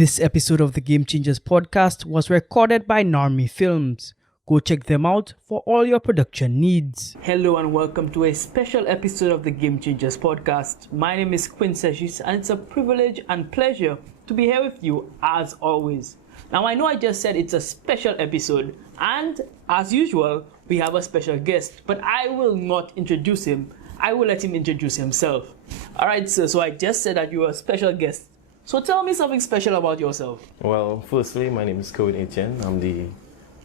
This episode of the Game Changers podcast was recorded by Narmi Films. Go check them out for all your production needs. Hello and welcome to a special episode of the Game Changers podcast. My name is Quinn Seshis and it's a privilege and pleasure to be here with you as always. Now I know I just said it's a special episode and as usual we have a special guest, but I will not introduce him. I will let him introduce himself. Alright sir, so I just said that you are a special guest. So tell me something special about yourself. Well, firstly, my name is Kerwin Etienne. I'm the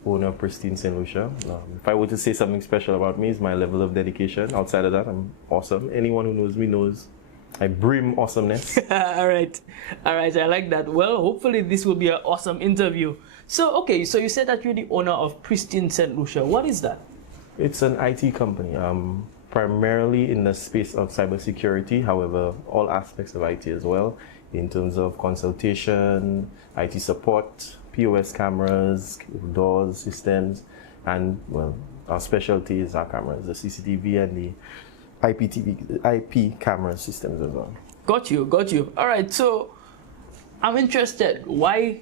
owner of Pristine St. Lucia. If I were to say something special about me, it's my level of dedication. Outside of that, I'm awesome. Anyone who knows me knows I brim awesomeness. All right, I like that. Well, hopefully this will be an awesome interview. So you said that you're the owner of Pristine St. Lucia. What is that? It's an IT company, primarily in the space of cybersecurity. However, all aspects of IT as well, in terms of consultation, IT support, POS cameras, doors, systems, and well, our specialty is our cameras, the CCTV and the IP camera systems as well. Got you. All right, so I'm interested. Why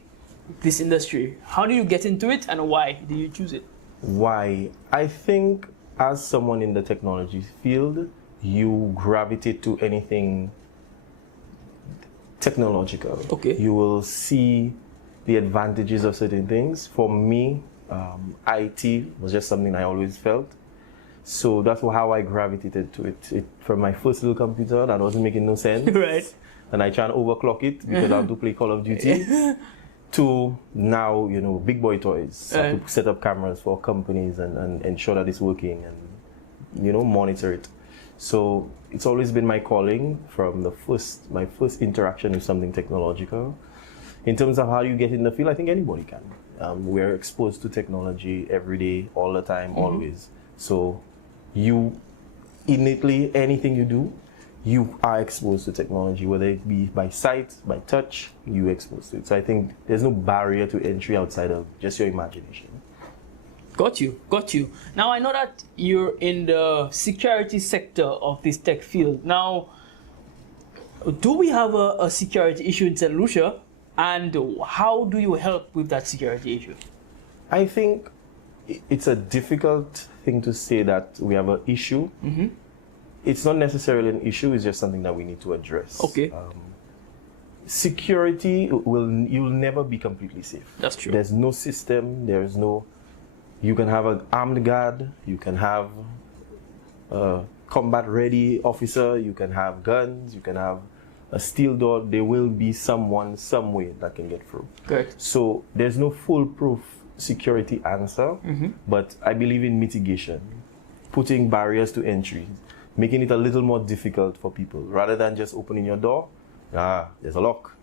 this industry? How do you get into it and why do you choose it? Why? I think as someone in the technology field, you gravitate to anything technological. Okay. You will see the advantages of certain things. For me, IT was just something I always felt. So that's how I gravitated to it. From my first little computer that wasn't making no sense. Right. And I try and overclock it because I have to play Call of Duty. To now, big boy toys. I have to set up cameras for companies and ensure that it's working and, monitor it. So it's always been my calling from my first interaction with something technological. In terms of how you get in the field, I think anybody can. We're exposed to technology every day, all the time, always. So you innately, anything you do, you are exposed to technology, whether it be by sight, by touch, you're exposed to it. So I think there's no barrier to entry outside of just your imagination. Got you. Now I know that you're in the security sector of this tech field. Now, do we have a security issue in St. Lucia? And how do you help with that security issue? I think it's a difficult thing to say that we have an issue. It's not necessarily an issue, it's just something that we need to address. Okay. Security, you'll never be completely safe. That's true. There's no system, you can have an armed guard, you can have a combat ready officer, you can have guns, you can have a steel door. There will be someone, some way that can get through. Correct. So there's no foolproof security answer, but I believe in mitigation, putting barriers to entry, making it a little more difficult for people rather than just opening your door. There's a lock,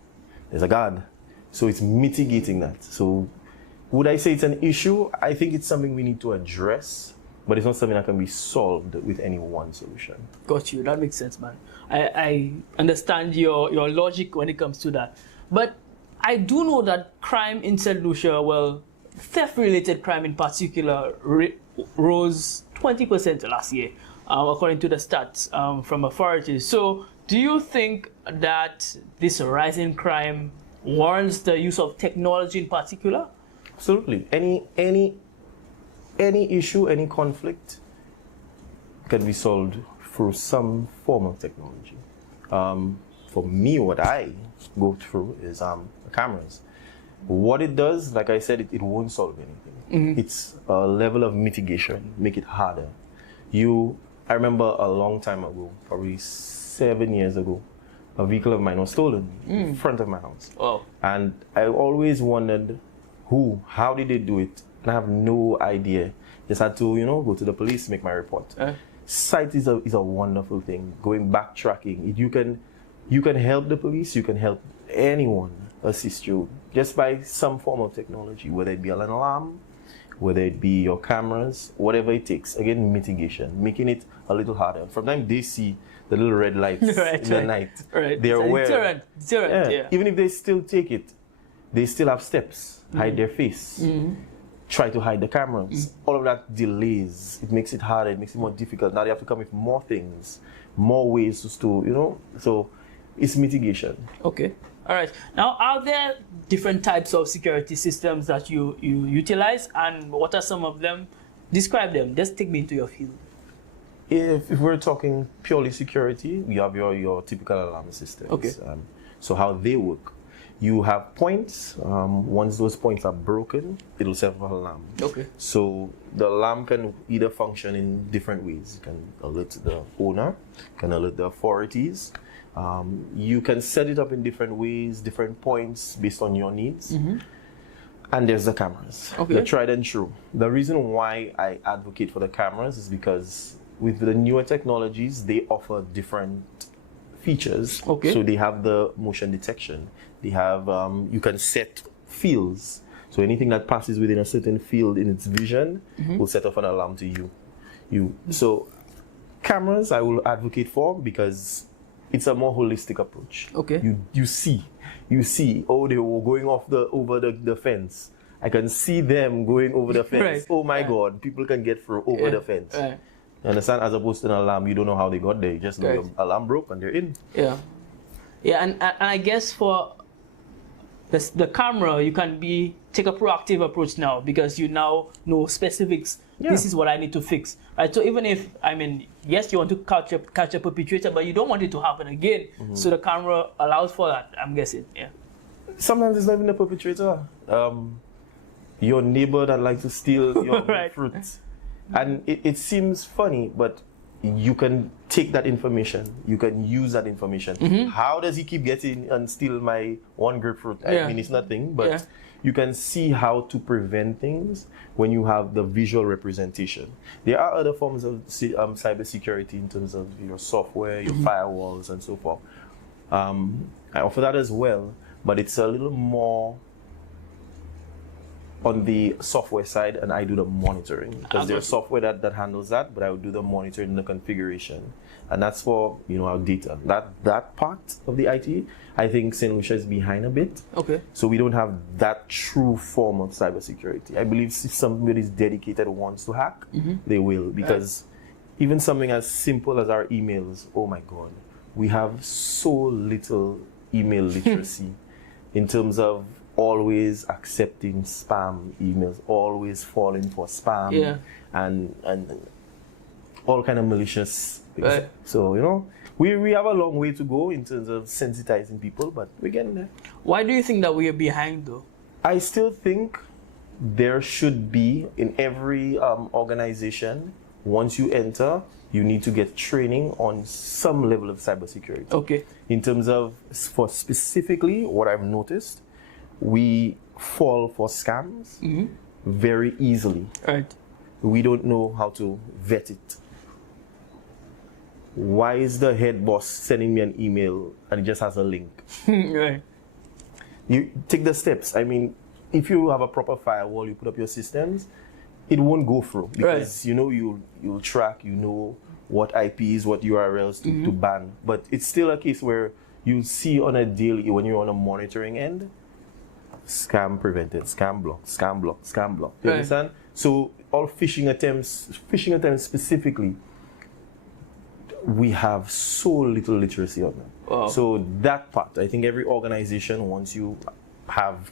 there's a guard. So it's mitigating that. So would I say it's an issue? I think it's something we need to address, but it's not something that can be solved with any one solution. Got you. That makes sense, man. I understand your logic when it comes to that. But I do know that crime in St. Lucia, well, theft-related crime in particular, rose 20% last year, according to the stats from authorities. So do you think that this rise in crime warrants the use of technology in particular? Absolutely. Any issue, any conflict can be solved through some form of technology. For me, what I go through is cameras. What it does, like I said, it won't solve anything. It's a level of mitigation, make it harder. I remember a long time ago, probably 7 years ago, a vehicle of mine was stolen in front of my house. Oh. And I always wondered how did they do it? And I have no idea. Just had to, go to the police, make my report. Sight is a wonderful thing. Going backtracking, you can help the police, you can help anyone assist you just by some form of technology, whether it be an alarm, whether it be your cameras, whatever it takes. Again, mitigation, making it a little harder. From time they see the little red lights in the night, they're aware. Deterrent, yeah. Even if they still take it, they still have steps, hide their face, try to hide the cameras. All of that delays. It makes it harder, it makes it more difficult. Now they have to come with more things, more ways to, so it's mitigation. Okay. All right. Now, are there different types of security systems that you utilize, and what are some of them? Describe them. Just take me into your field. If we're talking purely security, you have your typical alarm systems. Okay. So how they work, you have points. Once those points are broken, it'll set off an alarm. Okay. So the alarm can either function in different ways. It can alert the owner, can alert the authorities. You can set it up in different ways, different points based on your needs. And there's the cameras, Okay. the tried and true. The reason why I advocate for the cameras is because with the newer technologies, they offer different features. Okay. So they have the motion detection. They have, you can set fields. So anything that passes within a certain field in its vision will set off an alarm to you. So cameras I will advocate for because it's a more holistic approach. Okay. You see, oh, they were going over the fence. I can see them going over the fence. Right. Oh my God, people can get through over the fence. Right. You understand? As opposed to an alarm, you don't know how they got there. You just know Right. your alarm broke and they're in. Yeah. Yeah, and I guess for the camera, you can take a proactive approach now because you now know specifics. Yeah. This is what I need to fix. Right. So even if, I mean, yes, you want to catch a perpetrator, but you don't want it to happen again. So the camera allows for that, I'm guessing. Yeah. Sometimes it's not even the perpetrator. Your neighbor that likes to steal your Right. fruit. And it seems funny, but you can take that information. You can use that information. How does he keep getting and steal my one grapefruit? Yeah. I mean, it's nothing, but Yeah. you can see how to prevent things when you have the visual representation. There are other forms of cybersecurity in terms of your software, your firewalls, and so forth. I offer that as well, but it's a little more on the software side, and I do the monitoring because there's software that handles that, but I would do the monitoring and the configuration, and that's for our data. That part of the IT, I think St. Lucia is behind a bit. Okay. So we don't have that true form of cybersecurity. I believe if somebody is dedicated and wants to hack, they will, because even something as simple as our emails. Oh my God, we have so little email literacy in terms of always accepting spam emails, always falling for spam, and all kind of malicious things. Right. So we have a long way to go in terms of sensitizing people, but we're getting there. Why do you think that we are behind, though? I still think there should be in every organization. Once you enter, you need to get training on some level of cybersecurity. Okay. In terms of, for specifically what I've noticed, we fall for scams very easily. Right. We don't know how to vet it. Why is the head boss sending me an email and it just has a link? Right. You take the steps. I mean, if you have a proper firewall, you put up your systems, it won't go through because you'll track, what IPs, what URLs to ban. But it's still a case where you'll see on a daily, when you're on a monitoring end, scam prevented, scam blocked, scam blocked, scam blocked. You understand? So all phishing attempts specifically, we have so little literacy on them. Wow. So that part, I think every organization, once you have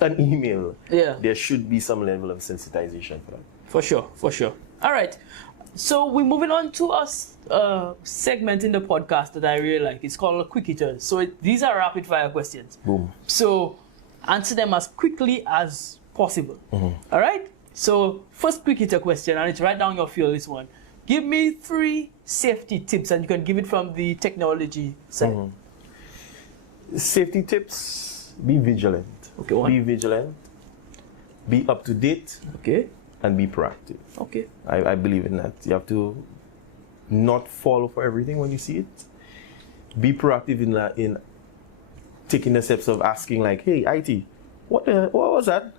an email, there should be some level of sensitization for that. For sure. All right. So we're moving on to a segment in the podcast that I really like. It's called Quick Hitters. So these are rapid fire questions. Boom. So answer them as quickly as possible. All right? So first quick hitter question, and it's right down your field, this one. Give me 3 safety tips, and you can give it from the technology side. Safety tips: be vigilant. Okay, one. Be vigilant. Be up to date. Okay. And be proactive. Okay. I believe in that. You have to not fall for everything when you see it. Be proactive in taking the steps of asking, like, hey, IT, what was that?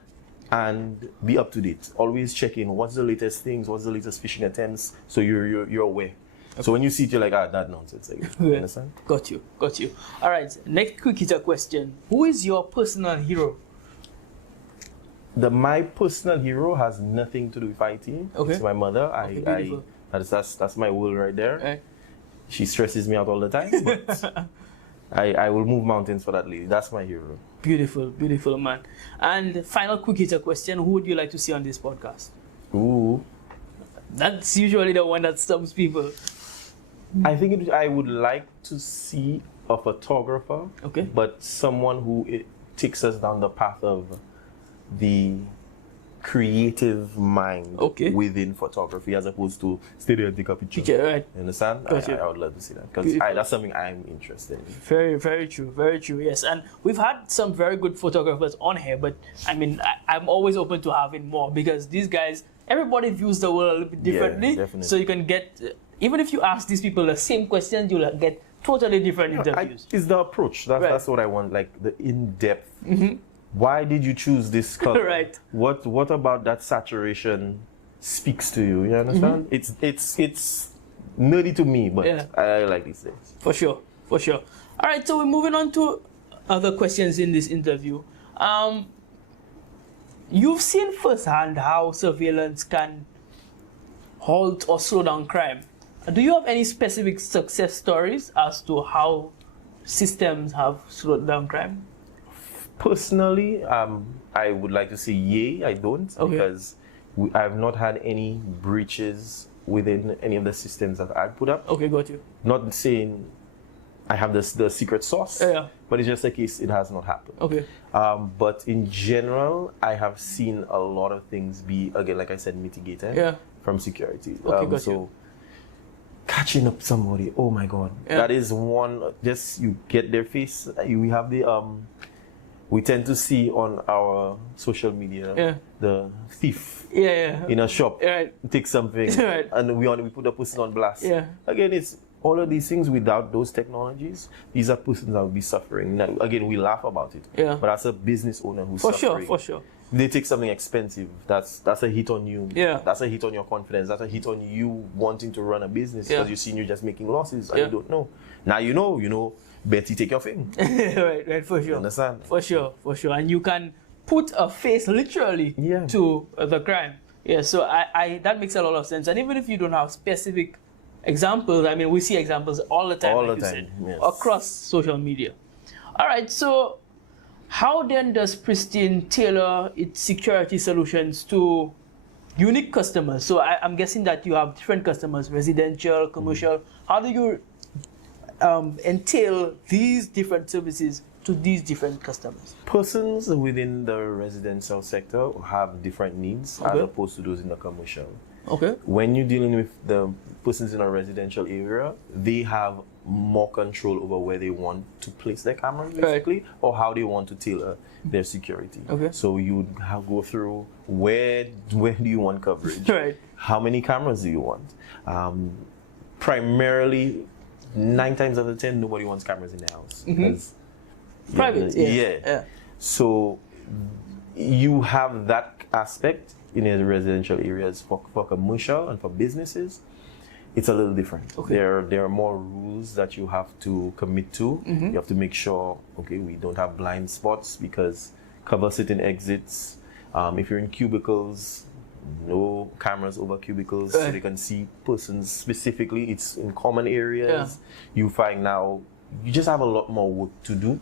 And be up to date. Always check in. What's the latest things? What's the latest phishing attempts? So you're aware. Okay. So when you see it, you're like, that nonsense. Like, you understand? Got you. All right. Next quick hitter question. Who is your personal hero? My personal hero has nothing to do with IT. Okay. It's my mother. That's my world right there. Right. She stresses me out all the time. But I will move mountains for that lady. That's my hero. Beautiful, beautiful, man. And final quick hitter question: who would you like to see on this podcast? Ooh. That's usually the one that stumps people. I think I would like to see a photographer, Okay. but someone who takes us down the path of the creative mind within photography, as opposed to stay there and take a picture. Right. You understand? I would love to see that, because that's something I'm interested in. Very, very true. Very true. Yes, and we've had some very good photographers on here, but I mean, I'm always open to having more, because these guys, everybody views the world a little bit differently. Yeah, definitely. So you can get, even if you ask these people the same questions, you'll get totally different interviews. It's the approach. That's what I want, like the in-depth. Mm-hmm. Why did you choose this color? Right. What about that saturation speaks to you? You understand? Mm-hmm. It's nerdy to me, but I like these things. For sure. All right, so we're moving on to other questions in this interview. You've seen firsthand how surveillance can halt or slow down crime. Do you have any specific success stories as to how systems have slowed down crime? Personally, I would like to say yay. I don't, because I've not had any breaches within any of the systems that I put up. Okay, got you. Not saying I have the secret sauce, but it's just a case it has not happened. Okay. But in general, I have seen a lot of things be, again, like I said, mitigated from security. Okay, got you. Catching up somebody, oh my God, that is one. Just you get their face. We have the we tend to see on our social media the thief in a shop take something and we put the person on blast. Again, it's all of these things. Without those technologies, these are persons that will be suffering. Now, again, we laugh about it, but as a business owner who's suffering, for sure, they take something expensive. That's a hit on you. That's a hit on your confidence. That's a hit on you wanting to run a business, because you seen you're just making losses and you don't know. Now you know. Betty, take your thing. right, for sure. You understand? For sure. And you can put a face literally to the crime. Yeah, so I that makes a lot of sense. And even if you don't have specific examples, I mean, we see examples all the time, like you said, across social media. All right, so how then does Pristine tailor its security solutions to unique customers? So I'm guessing that you have different customers, residential, commercial. How do you entail these different services to these different customers? Persons within the residential sector have different needs as opposed to those in the commercial. Okay. When you're dealing with the persons in a residential area, they have more control over where they want to place their cameras, basically, or how they want to tailor their security. Okay. So you would go through where do you want coverage? Right. How many cameras do you want? Primarily, 9 times out of 10, nobody wants cameras in their house. Private, So you have that aspect in the residential areas. For commercial and for businesses, it's a little different. Okay. There are more rules that you have to commit to. You have to make sure, we don't have blind spots, because cover sitting exits. If you're in cubicles, no cameras over cubicles, so they can see persons specifically. It's in common areas. You find now you just have a lot more work to do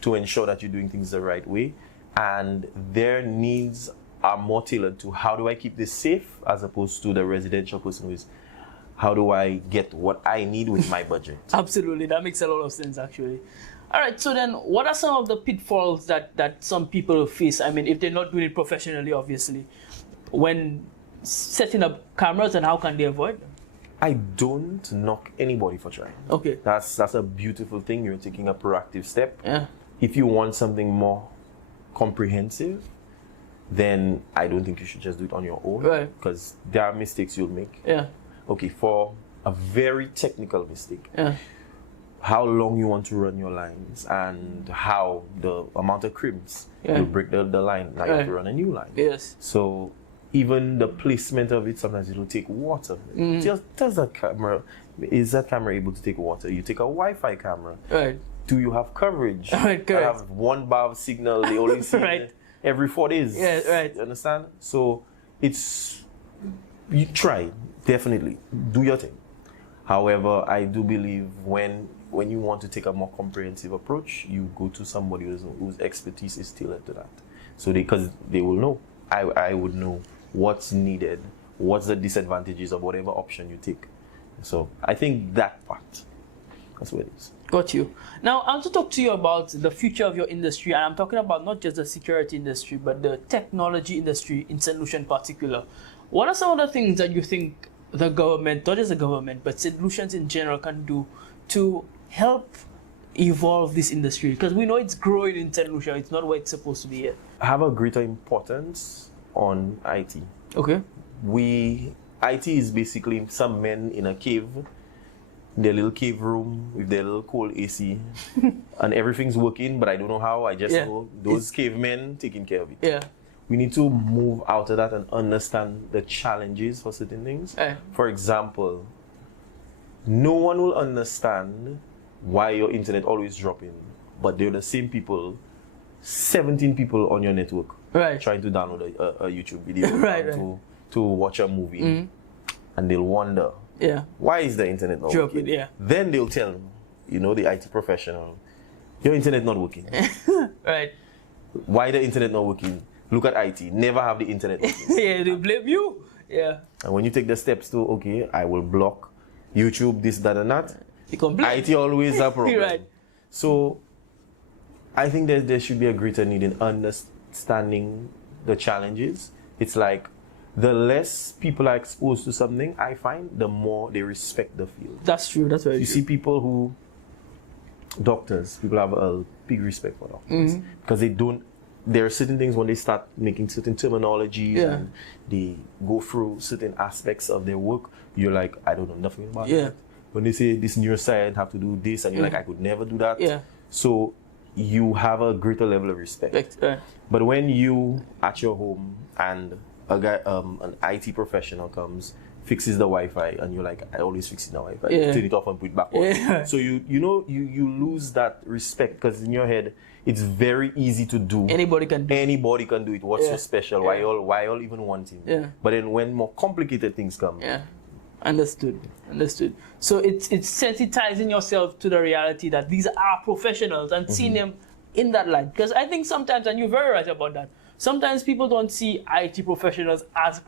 to ensure that you're doing things the right way, and their needs are more tailored to how do I keep this safe, as opposed to the residential person who is how do I get what I need with my budget. Absolutely, that makes a lot of sense actually. All right, so then what are some of the pitfalls that some people face? I mean, if they're not doing it professionally, obviously, when setting up cameras, and how can they avoid them? I don't knock anybody for trying. Okay. That's a beautiful thing. You're taking a proactive step. If you want something more comprehensive, then I don't think you should just do it on your own. Because there are mistakes you'll make. Okay, for a very technical mistake. How long you want to run your lines, and how the amount of crimps you break the line. Now you have to run a new line. So even the placement of it, sometimes it will take water. Just does that camera, is that camera able to take water? You take a Wi-Fi camera. Do you have coverage? I have 1 bar of signal. They only see it every 4 days. You understand? So you try, definitely do your thing. However, I do believe when when you want to take a more comprehensive approach, you go to somebody whose expertise is tailored to that. So because they will know, I would know what's needed, what's the disadvantages of whatever option you take. So I think that part, that's what it is. Got you. Now, I want to talk to you about the future of your industry, and I'm talking about not just the security industry, but the technology industry in St. Lucia in particular. What are some of the things that you think the government, not just the government, but St. Lucians in general can do to help evolve this industry? Because we know it's growing in St. Lucia, it's not where it's supposed to be yet. Have a greater importance on IT. Okay. IT is basically some men in a cave, in their little cave room with their little cold AC, and everything's working, but I don't know how. I just know those cavemen taking care of it. Yeah. We need to move out of that and understand the challenges for certain things. For example, no one will understand why your internet always dropping, but they're the same people, 17 people on your network, trying to download a YouTube video, to watch a movie, and they'll wonder, why is the internet not working? Then they'll tell, the IT professional, your internet not working. Why the internet not working? Look at IT, never have the internet working. They blame you. And when you take the steps to, okay, I will block YouTube, this, that, and that, IT always a problem. So I think that there should be a greater need in understanding the challenges. It's like the less people are exposed to something, I find, the more they respect the field. That's true. That's very true. You see people doctors, people have a big respect for doctors because there are certain things when they start making certain terminologies and they go through certain aspects of their work, you're like, I don't know nothing about that. When they say this neuroscience have to do this, and you're like, I could never do that. So you have a greater level of respect. But when you at your home and a guy, an IT professional comes, fixes the Wi-Fi, and you're like, I always fix the Wi-Fi. Turn it off and put it back on. So you lose that respect because in your head it's very easy to do. Anybody can do it. What's so special? Why all even wanting? But then when more complicated things come. Understood. So it's sensitizing yourself to the reality that these are professionals and seeing them in that light. Because I think sometimes, and you're very right about that, sometimes people don't see IT professionals as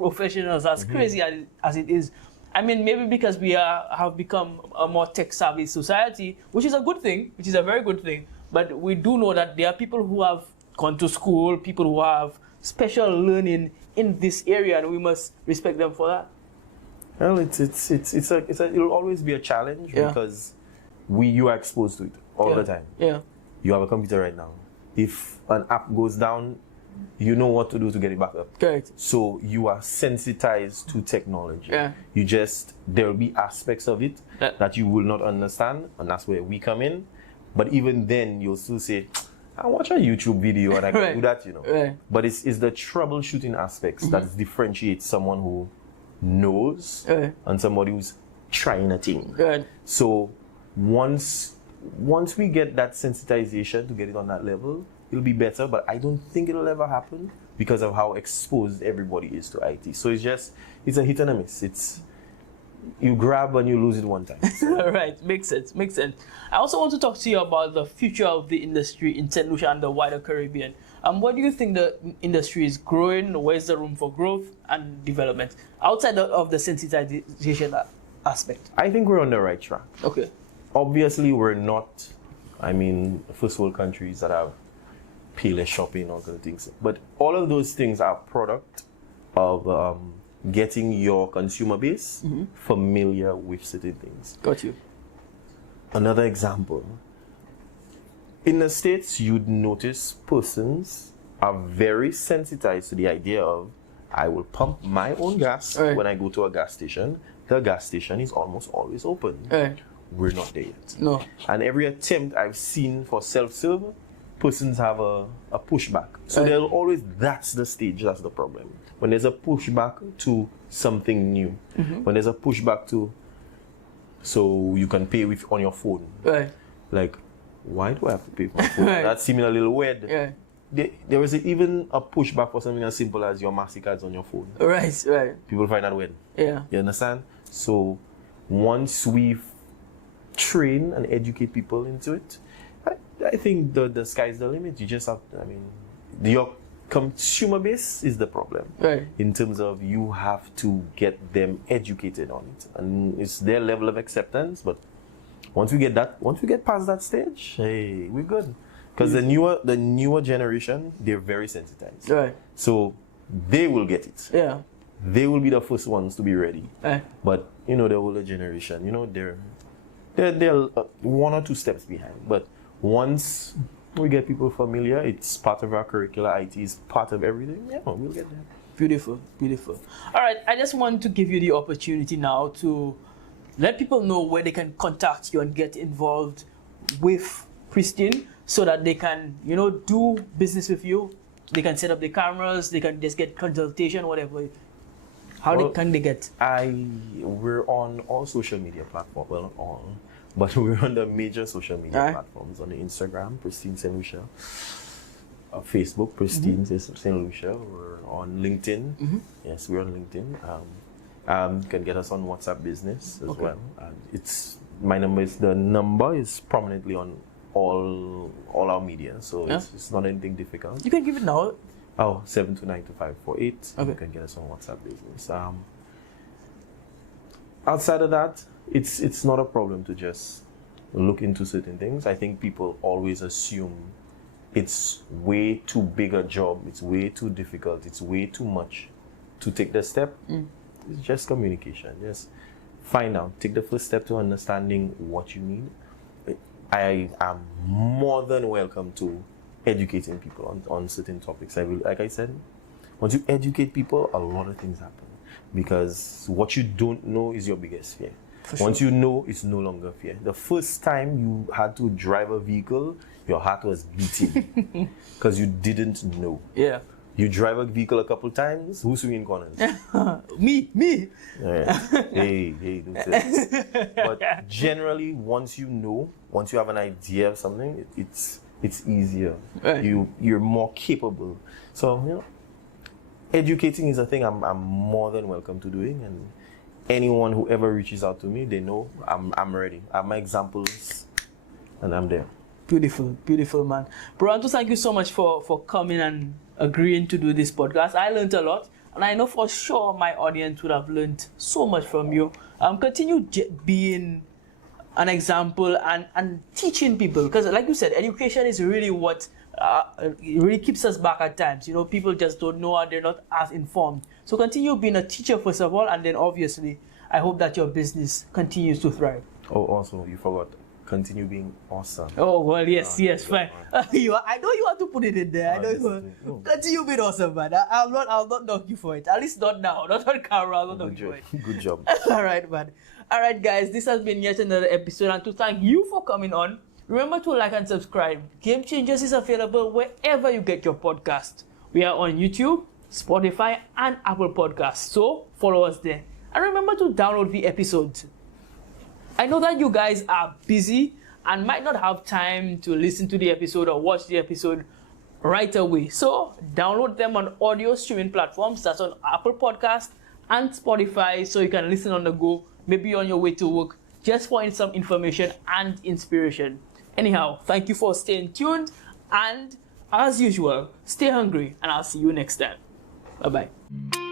crazy as it is. I mean, maybe because we have become a more tech-savvy society, which is a good thing, which is a very good thing. But we do know that there are people who have gone to school, people who have special learning in this area, and we must respect them for that. Well, it'll always be a challenge because you are exposed to it all the time. You have a computer right now. If an app goes down, you know what to do to get it back up. Correct. So you are sensitized to technology. There will be aspects of it that you will not understand, and that's where we come in. But even then, you'll still say, I watch a YouTube video and I can do that, But it's the troubleshooting aspects that differentiates someone who knows and somebody who's trying a thing. So once we get that sensitization to get it on that level, it'll be better, but I don't think it'll ever happen because of how exposed everybody is to IT. So it's a hit and a miss. You grab and you lose it one time. So. Right, makes sense. I also want to talk to you about the future of the industry in St. Lucia and the wider Caribbean. What do you think the industry is growing? Where's the room for growth and development outside of the sensitization aspect? I think we're on the right track. Okay. Obviously, we're not, first world countries that have payless shopping, all kind of things. But all of those things are product of getting your consumer base familiar with certain things. Got you. Another example. In the States, you'd notice persons are very sensitized to the idea of, I will pump my own gas when I go to a gas station. The gas station is almost always open. We're not there yet. No. And every attempt I've seen for self-serve, persons have a pushback. So they'll always, that's the stage, that's the problem. When there's a pushback to something new, when there's a pushback to, so you can pay on your phone. Like, why do I have to pay for my phone? That seems a little weird. There was even a pushback for something as simple as your MasterCards on your phone. People find that weird. You understand? So once we've train and educate people into it, I think the sky's the limit. You just have, your consumer base is the problem. Right. In terms of you have to get them educated on it. And it's their level of acceptance, but once we get past that stage, hey, we're good. Because the newer generation, they're very sensitized. Right. So they will get it. Yeah. They will be the first ones to be ready. Right. But the older generation, they're one or two steps behind. But once we get people familiar, it's part of our curricula. IT is part of everything. Yeah, we'll get there. Beautiful, beautiful. All right, I just want to give you the opportunity now to let people know where they can contact you and get involved with Pristine so that they can, do business with you. They can set up the cameras, they can just get consultation, whatever. Can they get? We're on all social media platforms. Well, not all, but we're on the major social media platforms. On the Instagram, Pristine St. Lucia. Facebook, Pristine St. Lucia. We're on LinkedIn. Yes, we're on LinkedIn. You can get us on WhatsApp Business as well. The number is prominently on all our media, so it's not anything difficult. You can give it now. 7292548. You can get us on WhatsApp Business. Outside of that, it's not a problem to just look into certain things. I think people always assume it's way too big a job, it's way too difficult, it's way too much to take the step. It's just communication. Just find out, take the first step to understanding what you need. I am more than welcome to educating people on certain topics. Like I said, once you educate people, a lot of things happen. Because what you don't know is your biggest fear. Once you know, it's no longer fear. The first time you had to drive a vehicle, your heart was beating because you didn't know. Yeah. You drive a vehicle a couple times, who's swinging corners? Me. Yeah. Hey, don't say that. But generally, once you have an idea of something, it's easier. Right. You're more capable. So, educating is a thing I'm more than welcome to doing, and anyone who ever reaches out to me, they know I'm ready. I have my examples, and I'm there. Beautiful, man. Bro, Anto, thank you so much for coming and agreeing to do this podcast. I learned a lot, and I know for sure my audience would have learned so much from you. Continue being an example and teaching people, because like you said, education is really what it really keeps us back at times. People just don't know and they're not as informed. So continue being a teacher first of all, and then obviously I hope that your business continues to thrive. Oh, also you forgot, continue being awesome. Oh well, yes, fine. I know you want to put it in there. I know you want. Continue being awesome, man. I'll not knock you for it. At least not now, not on camera. I'll not knock you for it. Good job. All right, man. All right, guys. This has been yet another episode, and to thank you for coming on. Remember to like and subscribe. Game Changers is available wherever you get your podcast. We are on YouTube, Spotify, and Apple Podcasts. So follow us there. And remember to download the episodes. I know that you guys are busy and might not have time to listen to the episode or watch the episode right away. So download them on audio streaming platforms. That's on Apple Podcasts and Spotify, so you can listen on the go, maybe on your way to work, just for some information and inspiration. Anyhow, thank you for staying tuned, and as usual, stay hungry, and I'll see you next time. Bye-bye.